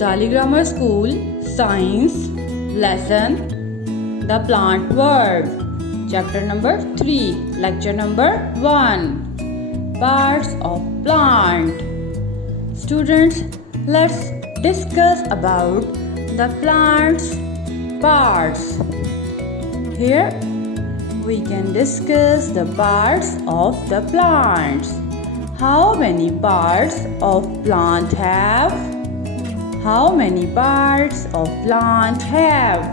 Dali Grammar School Science Lesson The Plant World Chapter number 3 Lecture number 1 Parts of Plant. Students, let's discuss about the plant's parts. Here we can discuss the parts of the plants. How many parts of plant have? How many parts of plant have?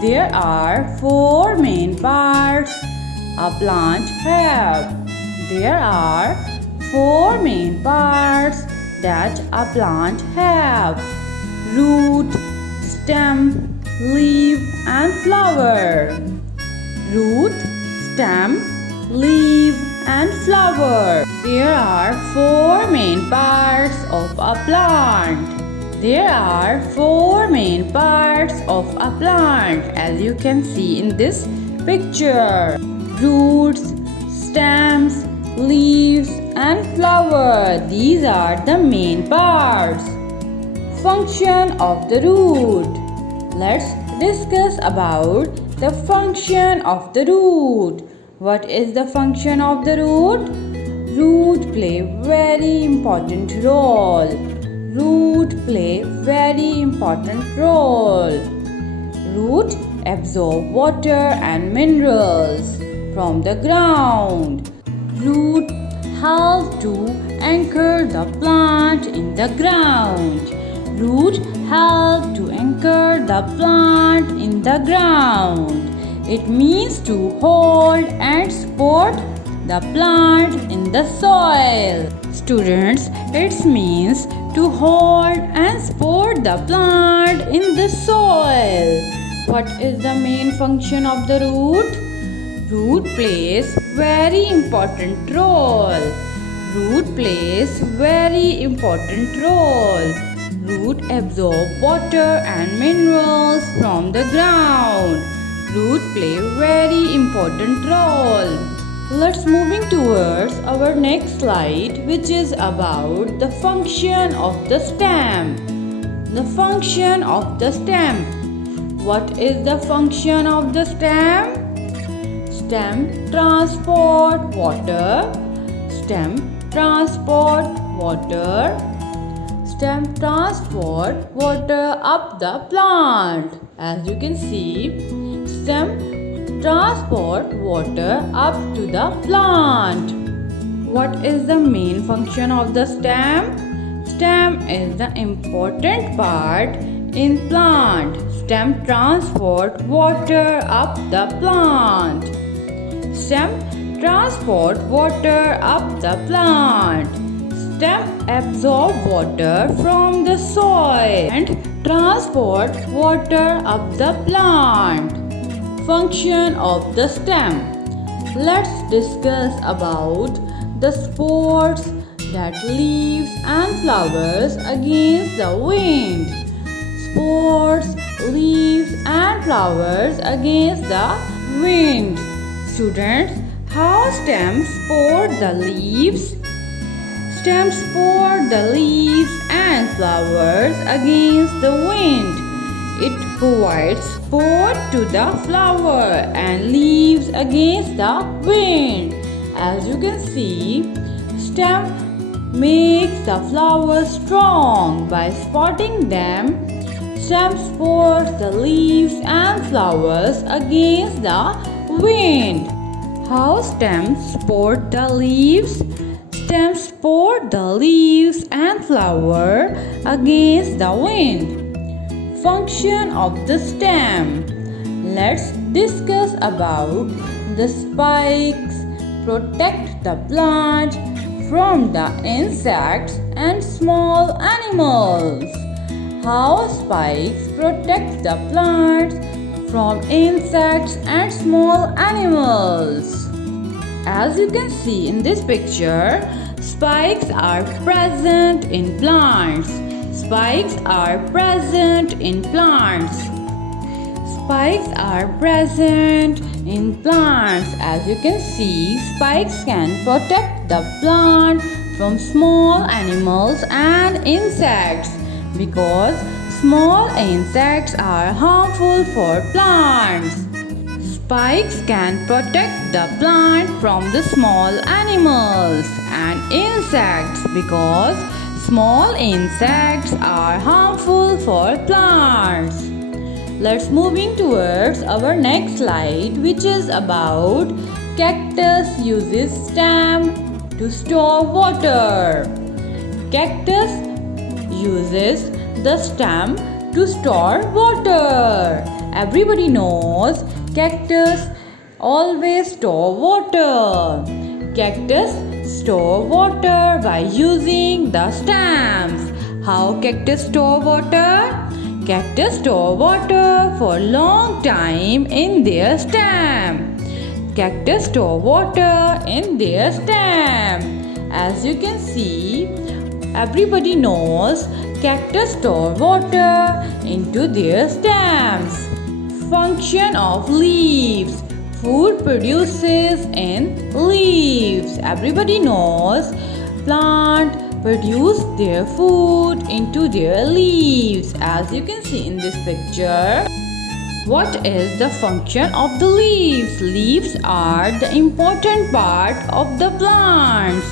There are 4 main parts a plant have. There are 4 main parts that a plant have: root, stem, leaf and flower. Root, stem, leaf and flower. There are 4 main parts of a plant. There are 4 main parts of a plant, as you can see in this picture: roots, stems, leaves and flower. These are the main parts. Function of the root. Let's discuss about the function of the root. What is the function of the root? Root play very important role. Root play very important role. Root absorb water and minerals from the ground. Root help to anchor the plant in the ground. Root help to anchor the plant in the ground. It means to hold and support the plant in the soil. Students, it means to hold and support the plant in the soil. What is the main function of the root? Root plays very important role. Root plays very important role. Root absorb water and minerals from the ground. Root play very important role. Let's moving towards our next slide, which is about the function of the stem. The function of the stem. What is the function of the stem? Stem transport water. Stem transport water. Stem transport water up the plant. As you can see, stem transport water up to the plant. What is the main function of the stem? Stem is the important part in plant. Stem transport water up the plant. Stem transport water up the plant. Stem absorb water from the soil and transport water up the plant. Function of the stem. Let's discuss about the supports that leaves and flowers against the wind. Supports, leaves and flowers against the wind. Students, how stems support the leaves? Stems support the leaves and flowers against the wind. It provides support to the flower and leaves against the wind. As you can see, stem makes the flower strong by supporting them. Stem supports the leaves and flowers against the wind. How stems support the leaves? Stems support the leaves and flower against the wind. Function of the stem. Let's discuss about the spikes protect the plant from the insects and small animals. How spikes protect the plants from insects and small animals? As you can see in this picture, spikes are present in plants. Spikes are present in plants. Spikes are present in plants. As you can see, spikes can protect the plant from small animals and insects. because small insects are harmful for plants. Spikes can protect the plant from the small animals and insects because small insects are harmful for plants. Let's moving towards our next slide, which is about cactus uses stem to store water. Cactus uses the stem to store water. Everybody knows cactus always store water. Cactus store water by using the stems. How cactus store water? Cactus store water for long time in their stem. Cactus store water in their stem. As you can see, everybody knows cactus store water into their stems. Function of leaves. Food produces in leaves. Everybody knows plant produce their food into their leaves. As you can see in this picture, what is the function of the leaves? Leaves are the important part of the plants.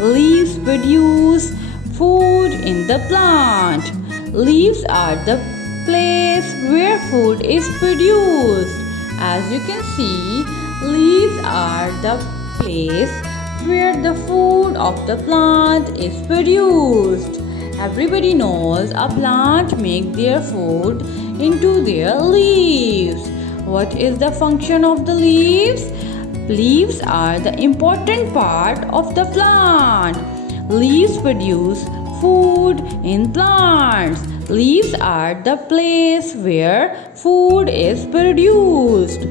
Leaves produce food in the plant. Leaves are the place where food is produced. As you can see, leaves are the place where the food of the plant is produced. Everybody knows a plant make their food into their leaves. What is the function of the leaves? Leaves are the important part of the plant. Leaves produce food in plants. Leaves are the place where food is produced.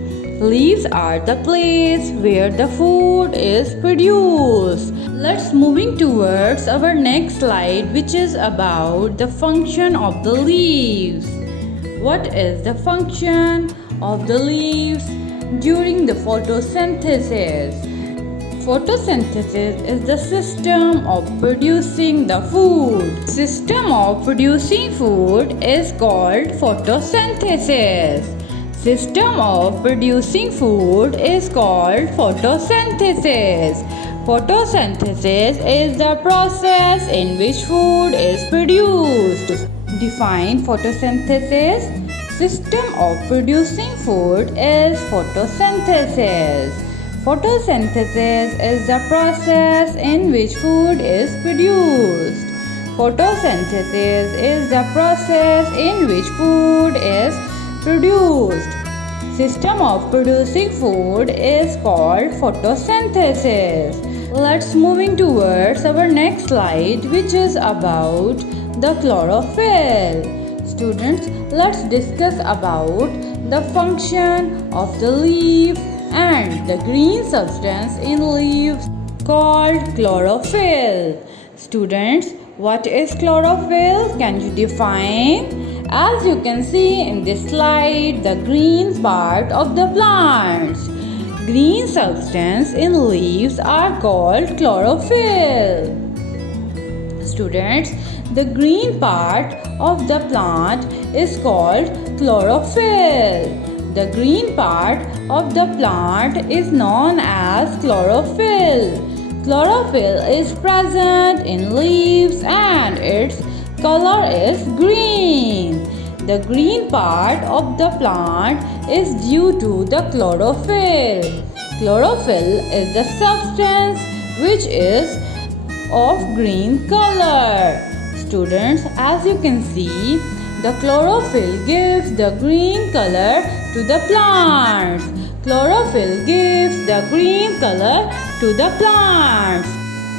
Leaves are the place where the food is produced. Let's moving towards our next slide, which is about the function of the leaves. What is the function of the leaves during the photosynthesis? Photosynthesis is the system of producing the food. System of producing food is called photosynthesis. System of producing food is called photosynthesis. Photosynthesis is the process in which food is produced. Define photosynthesis. System of producing food is photosynthesis. Photosynthesis is the process in which food is produced. Photosynthesis is the process in which food is produced. System of producing food is called photosynthesis. Let's moving towards our next slide, which is about the chlorophyll. Students, let's discuss about the function of the leaf and the green substance in leaves called chlorophyll. Students, what is chlorophyll? Can you define? As you can see in this slide, the green part of the plants. Green substance in leaves are called chlorophyll. Students, the green part of the plant is called chlorophyll. The green part of the plant is known as chlorophyll. Chlorophyll is present in leaves and its color is green. The green part of the plant is due to the chlorophyll. Chlorophyll is the substance which is of green color. Students, as you can see, the chlorophyll gives the green color to the plants. Chlorophyll gives the green color to the plants.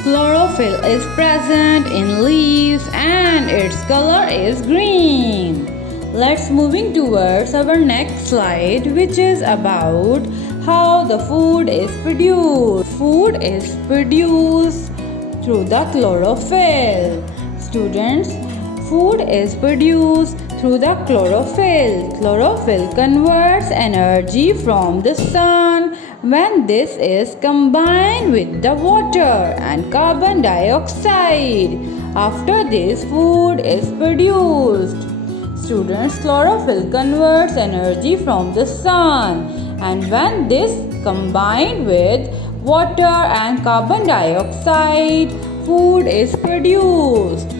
Chlorophyll is present in leaves and its color is green. Let's moving towards our next slide, which is about how the food is produced. Food is produced through the chlorophyll. Students, food is produced through the chlorophyll. Chlorophyll converts energy from the sun when this is combined with the water and carbon dioxide. After this, food is produced. Students, chlorophyll converts energy from the sun, and when this combined with water and carbon dioxide, food is produced.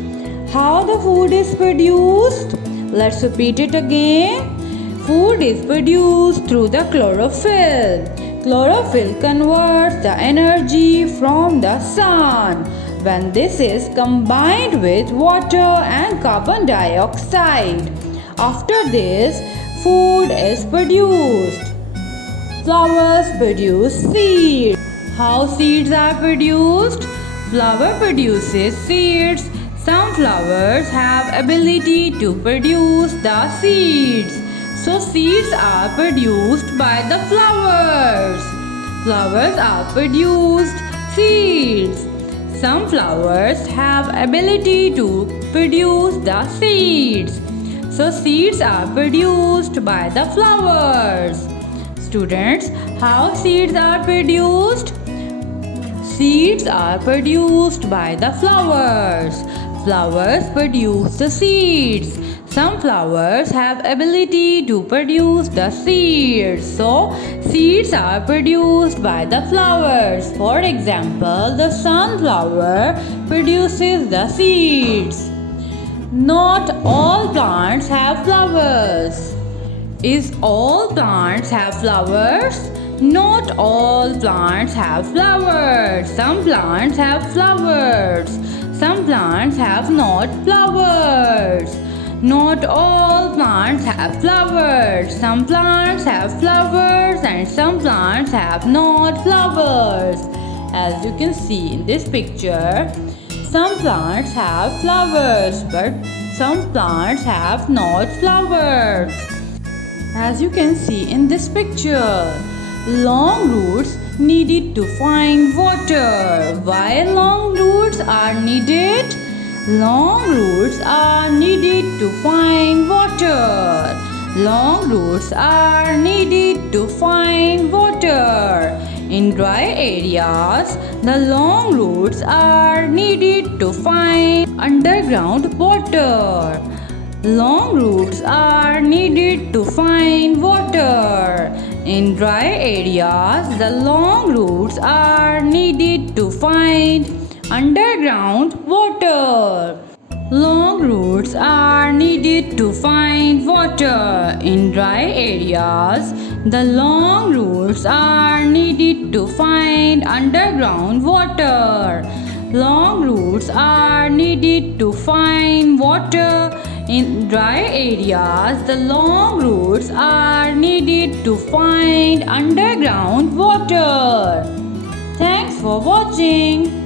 How the food is produced? Let's repeat it again. Food is produced through the chlorophyll. Chlorophyll converts the energy from the sun. When this is combined with water and carbon dioxide, after this, food is produced. Flowers produce seeds. How seeds are produced? Flower produces seeds. Some flowers have ability to produce the seeds. So seeds are produced by the flowers. Flowers are produced seeds. Some flowers have ability to produce the seeds. So seeds are produced by the flowers. Students, how seeds are produced? Seeds are produced by the flowers. Flowers produce the seeds. Some flowers have ability to produce the seeds. So, seeds are produced by the flowers. For example, the sunflower produces the seeds. Not all plants have flowers. Is all plants have flowers? Not all plants have flowers. Some plants have flowers. Some plants have not flowers. Not all plants have flowers. Some plants have flowers and some plants have not flowers. As you can see in this picture, some plants have flowers but some plants have not flowers. As you can see in this picture, long roots needed to find water. Why long roots are needed? Long roots are needed to find water. Long roots are needed to find water. In dry areas, the long roots are needed to find underground water. Long roots are needed to find water. In dry areas, the long roots are needed to find underground water. Long roots are needed to find water. In dry areas, the long roots are needed to find underground water. Long roots are needed to find water. In dry areas, the long roots are needed to find underground water. Thanks for watching.